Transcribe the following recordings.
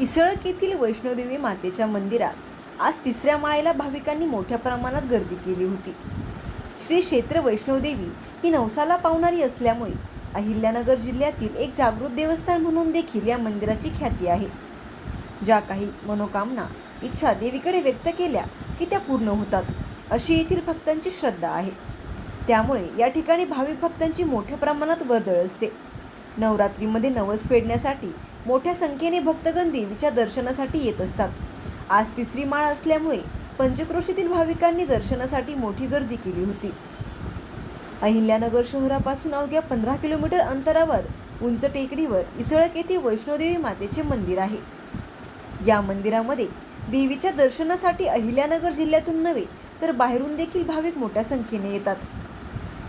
इसळक येथील वैष्णोदेवी मातेच्या मंदिरात आज तिसऱ्या माळेला भाविकांनी मोठ्या प्रमाणात गर्दी केली होती. श्री क्षेत्र वैष्णोदेवी ही नवसाला पावणारी असल्यामुळे अहिल्यानगर जिल्ह्यातील एक जागृत देवस्थान म्हणून देखील या मंदिराची ख्याती आहे. ज्या काही मनोकामना इच्छा देवीकडे व्यक्त केल्या की त्या पूर्ण होतात अशी येथील भक्तांची श्रद्धा आहे. त्यामुळे या ठिकाणी भाविक भक्तांची मोठ्या प्रमाणात वर्दळ असते. नवरात्रीमध्ये नवस फेडण्यासाठी मोठ्या संख्येने भक्तगण देवीच्या दर्शनासाठी येत असतात. आज तिसरी माळ असल्यामुळे पंचक्रोशीतील भाविकांनी दर्शनासाठी मोठी गर्दी केली होती. अहिल्यानगर शहरापासून अवघ्या पंधरा किलोमीटर अंतरावर उंच टेकडीवर इसळक येथे वैष्णोदेवी मातेचे मंदिर आहे. या मंदिरामध्ये देवीच्या दर्शनासाठी अहिल्यानगर जिल्ह्यातून नव्हे तर बाहेरून देखील भाविक मोठ्या संख्येने येतात.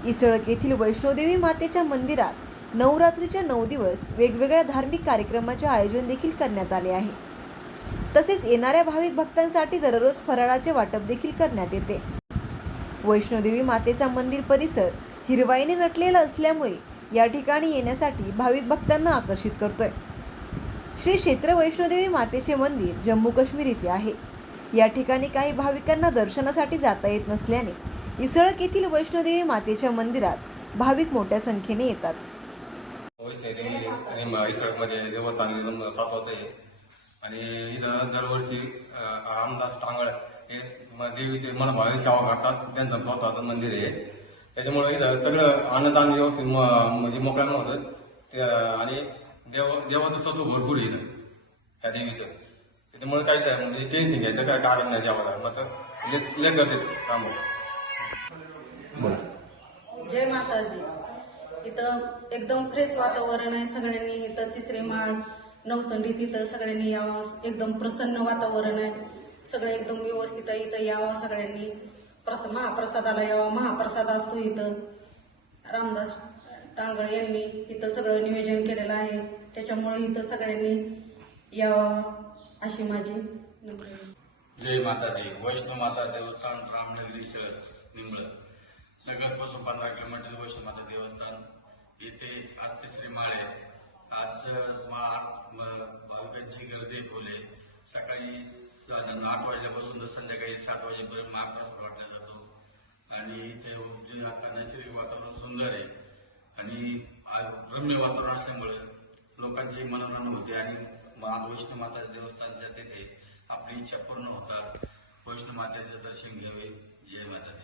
इसळक येथील वैष्णोदेवी मातेच्या मंदिरात नवरात्रीच्या नऊ दिवस वेगवेगळ्या धार्मिक कार्यक्रमाचे आयोजन देखील करण्यात आले आहे. तसेच येणाऱ्या भाविक भक्तांसाठी दररोज फराळाचे वाटप देखील करण्यात येते. वैष्णोदेवी मातेचा मंदिर परिसर हिरवाईने नटलेला असल्यामुळे या ठिकाणी येण्यासाठी भाविक भक्तांना आकर्षित करतोय. श्री क्षेत्र वैष्णोदेवी मातेचे मंदिर जम्मू काश्मीर येथे आहे. या ठिकाणी काही भाविकांना दर्शनासाठी जाता येत नसल्याने इसळक येथील वैष्णोदेवी मातेच्या मंदिरात भाविक मोठ्या संख्येने येतात. म- सडकमध्ये देवस्थान एकदम सात वाजता आहे आणि इथं दरवर्षी रामदास टांगळ हे देवीचे मनभावे सेवा करतात. त्यांचं स्वतःचं मंदिर आहे त्याच्यामुळे इथं सगळं अन्नदान व्यवस्थित म- म्हणजे मोकळ्यानं होतं. ते आणि देव देवाचं सत्व भरपूर आहे इथं ह्या देवीचं. त्याच्यामुळे काहीच आहे म्हणजे टेन्शन घ्यायचं काय कारण नाही देवाला. मात्र म्हणजे करते काम जय माताजी. इथं एकदम फ्रेश वातावरण आहे सगळ्यांनी. इथं तिसरे माळ नवचंडी तिथं सगळ्यांनी यावं. एकदम प्रसन्न वातावरण आहे. सगळं एकदम व्यवस्थित आहे. इथं यावं सगळ्यांनी. प्रस महाप्रसादाला यावं. महाप्रसाद असतो इथं. रामदास टांगळ यांनी इथं सगळं नियोजन केलेलं आहे. त्याच्यामुळे इथं सगळ्यांनी यावं अशी माझी विनंती आहे. जय वैष्णव माता देवस्थान रामनगरी शहर निमळ नगरपासून पंधरा किलोमीटर वैष्णव माता देवस्थान. येथे आज तिसरी माळ आहे आज भाविकांची गर्दी फुले सकाळी आठ वाजल्यापासून तर संध्याकाळी सात वाजेपर्यंत महाप्रसाद वाटला जातो. आणि इथे आता नैसर्गिक वातावरण सुंदर आहे. आणि आज रम्य वातावरण असल्यामुळे लोकांची मनोरंजन होते आणि मा- वैष्णव माता देवस्थानच्या तिथे आपली इच्छा पूर्ण होतात. वैष्णव मातेचं दर्शन घ्यावे. जय माता